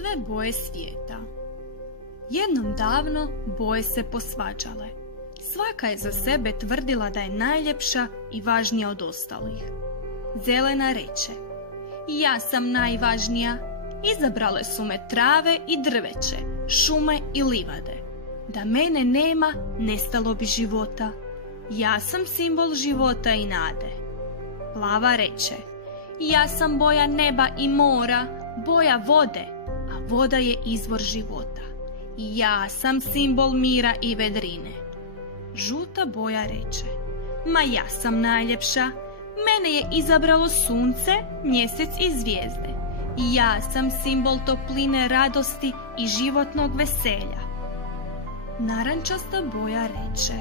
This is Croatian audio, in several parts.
sve boje svijeta. Jednom davno boje se posvađale. Svaka je za sebe tvrdila da je najljepša i važnija od ostalih. Zelena reče: ja sam najvažnija. Izabrale su me trave i drveće, šume i livade. Da mene nema, nestalo bi života. Ja sam simbol života i nade. Plava reče: ja sam boja neba i mora, boja vode, a voda je izvor života. Ja sam simbol mira i vedrine. Žuta boja reče: ma ja sam najljepša. Mene je izabralo sunce, mjesec i zvijezde. Ja sam simbol topline, radosti i životnog veselja. Narančasta boja reče: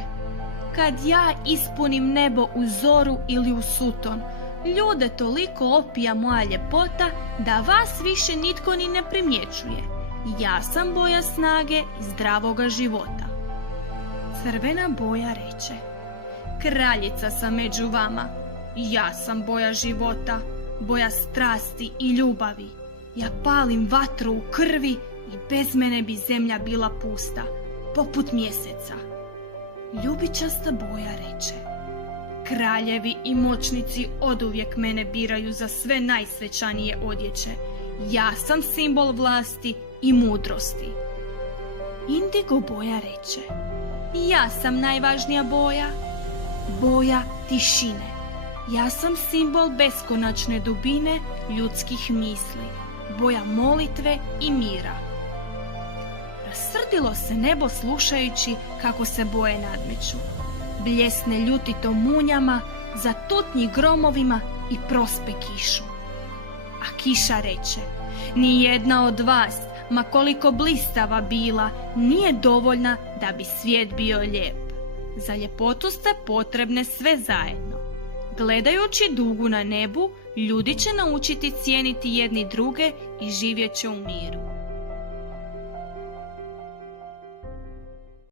kad ja ispunim nebo u zoru ili u suton, ljude toliko opija moja ljepota da vas više nitko ni ne primjećuje. Ja sam boja snage i zdravoga života. Crvena boja reče: kraljica sam među vama. Ja sam boja života, boja strasti i ljubavi. Ja palim vatru u krvi i bez mene bi zemlja bila pusta, poput mjeseca. Ljubičasta boja reče: kraljevi i moćnici oduvijek mene biraju za sve najsvečanije odjeće. Ja sam simbol vlasti i mudrosti. Indigo boja reče: ja sam najvažnija boja, boja tišine. Ja sam simbol beskonačne dubine ljudskih misli, boja molitve i mira. Rasrdilo se nebo slušajući kako se boje nadmeću. Bljesne ljutito munjama, zatutnji gromovima i prospe kišu. A kiša reče: ni jedna od vas, ma koliko blistava bila, nije dovoljna da bi svijet bio lijep. Za ljepotu ste potrebne sve zajedno. Gledajući dugu na nebu, ljudi će naučiti cijeniti jedni druge i živjet će u miru.